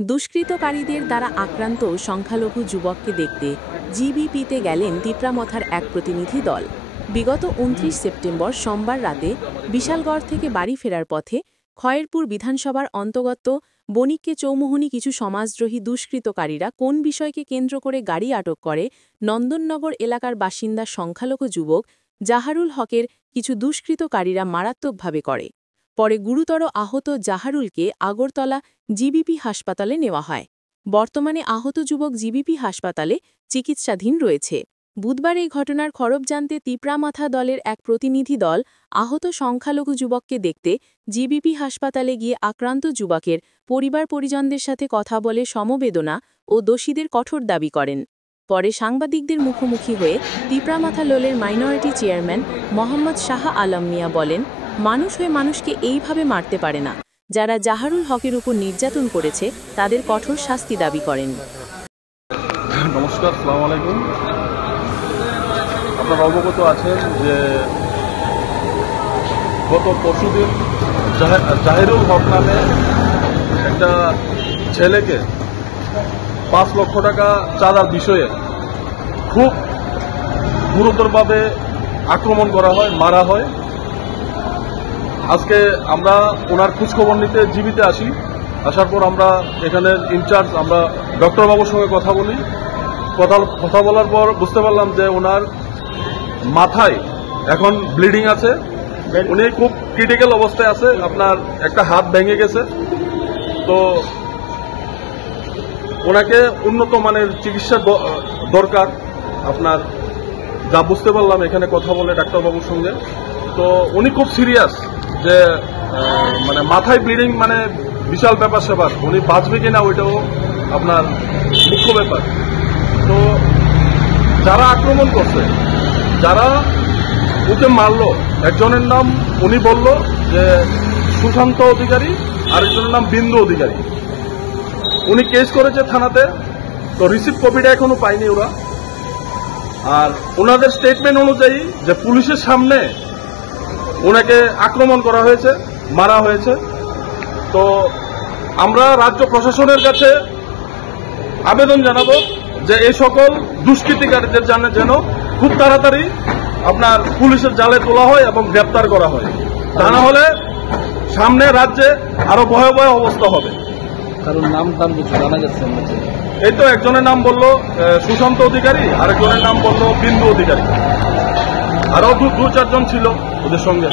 দুষ্কৃতকারীদের দ্বারা আক্রান্ত সংখ্যালঘু যুবককে দেখতে জিবিপিতে গেলেন তিপ্রামথার এক প্রতিনিধি দল। বিগত ২৯ সেপ্টেম্বর সোমবার রাতে বিশালগড় থেকে বাড়ি ফেরার পথে খয়েরপুর বিধানসভার অন্তর্গত বণিককে চৌমুহনী কিছু সমাজদ্রোহী দুষ্কৃতকারীরা কোন বিষয়কে কেন্দ্র করে গাড়ি আটক করে নন্দননগর এলাকার বাসিন্দা সংখ্যালঘু যুবক জাহারুল হকের কিছু দুষ্কৃতকারীরা মারাত্মকভাবে করে। পরে গুরুতর আহত জাহারুলকে আগরতলা জিবিপি হাসপাতালে নেওয়া হয়। বর্তমানে আহত যুবক জিবিপি হাসপাতালে চিকিৎসাধীন রয়েছে। বুধবার এই ঘটনার খবর জানতে তিপ্রামাথা দলের এক প্রতিনিধি দল আহত সংখ্যালঘু যুবককে দেখতে জিবিপি হাসপাতালে গিয়ে আক্রান্ত যুবকের পরিবার পরিজনদের সাথে কথা বলে সমবেদনা ও দোষীদের কঠোর দাবি করেন। পরে সাংবাদিকদের মুখোমুখি হয়ে তিপ্রামাথা দলের মাইনরিটি চেয়ারম্যান মোহাম্মদ শাহ আলম মিয়া বলেন, মানুষ হয়ে মানুষকে এইভাবে মারতে পারে না। যারা জাহারুল হকের উপর নির্যাতন করেছে তাদের কঠোর শাস্তি দাবি করেন। নমস্কার, আসসালামু আলাইকুম। আপনারা অবগত আছেন যে গত পরশুদিন জাহিরুল হক নামে একটা ছেলেকে ৫ লক্ষ টাকা চাঁদার বিষয়ে খুব গুরুতরভাবে আক্রমণ করা হয়, মারা হয়। আজকে আমরা ওনার খোঁজখবর নিতে জীবিতে আসি। আসার পর আমরা এখানের ইনচার্জ আমরা ডক্টরবাবুর সঙ্গে কথা বলি। কথা বলার পর বুঝতে পারলাম যে ওনার মাথায় এখন ব্লিডিং আছে, উনি খুব ক্রিটিক্যাল অবস্থায় আছে। আপনার একটা হাত ভেঙে গেছে। তো ওনাকে উন্নত মানের চিকিৎসা দরকার। আপনার যা বুঝতে পারলাম এখানে কথা বলে ডাক্তারবাবুর সঙ্গে, তো উনি খুব সিরিয়াস যে মানে মাথায় ব্লিডিং মানে বিশাল ব্যাপার স্যাপার। উনি বাঁচবে কিনা ওইটাও আপনার মুখ্য ব্যাপার। তো যারা আক্রমণ করছে, যারা ওকে মারলো, একজনের নাম উনি বলল যে সুশান্ত অধিকারী, আরেকজনের নাম বিন্দু অধিকারী। উনি কেস করেছে থানাতে, তো রিসিপ্ট কপিটা এখনো পায়নি ওরা। আর ওনাদের স্টেটমেন্ট অনুযায়ী যে পুলিশের সামনে ওনাকে আক্রমণ করা হয়েছে, মারা হয়েছে। তো আমরা রাজ্য প্রশাসনের কাছে আবেদন জানাবো যে এই সকল দুষ্কৃতিকারীদের যেন খুব তাড়াতাড়ি আপনার পুলিশের জালে তোলা হয় এবং গ্রেপ্তার করা হয়। তা না হলে সামনে রাজ্যে আরো ভয়াবহ অবস্থা হবে। কারণ নাম কিছু জানা যাচ্ছে। এই তো একজনের নাম বললো সুশান্ত অধিকারী, আরেকজনের নাম বললো বিন্দু অধিকারী, আরো দু চারজন ছিল ওদের সঙ্গে।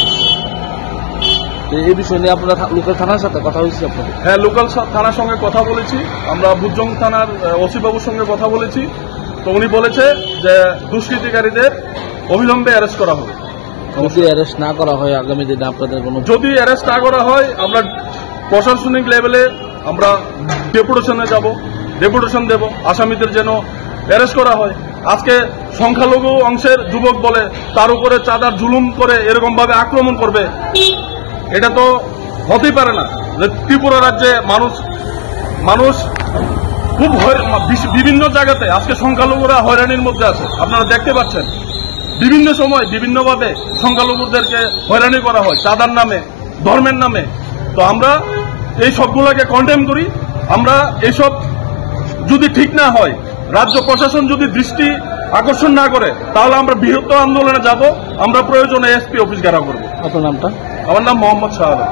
এই বিষয় নিয়ে আপনারা লোকাল থানার সাথে কথা হয়েছে আপনাদের? হ্যাঁ, লোকাল থানার সঙ্গে কথা বলেছি। আমরা বুজং থানার ওসি বাবুর সঙ্গে কথা বলেছি। তো উনি বলেছে যে দুষ্কৃতিকারীদের অবিলম্বে অ্যারেস্ট করা হবে। যদি অ্যারেস্ট না করা হয় আগামী দিনে আপনাদের কোনো, যদি অ্যারেস্ট না করা হয় আমরা প্রশাসনিক লেভেলে আমরা ডেপুটেশনে যাব, ডেপুটেশন দেব আসামিদের যেন অ্যারেস্ট করা হয়। আজকে সংখ্যালঘু অংশের যুবক বলে তার উপরে চাঁদার জুলুম করে এরকম ভাবে আক্রমণ করবে, এটা তো হতেই পারে না। যে ত্রিপুরা রাজ্যে মানুষ খুব বিভিন্ন জায়গাতে আজকে সংখ্যালঘুরা হয়রানির মধ্যে আছে। আপনারা দেখতে পাচ্ছেন বিভিন্ন সময় বিভিন্নভাবে সংখ্যালঘুদেরকে হয়রানি করা হয় চাঁদার নামে, ধর্মের নামে। তো আমরা এই সবগুলোকে কন্ডেম করি। আমরা এইসব যদি ঠিক না হয়, রাজ্য প্রশাসন যদি দৃষ্টি আকর্ষণ না করে, তাহলে আমরা বৃহত্তর আন্দোলনে যাব। আমরা প্রয়োজনে এসপি অফিস ঘেরাও করব। আপনার নামটা? আমার নাম মোহাম্মদ শাহ আলম।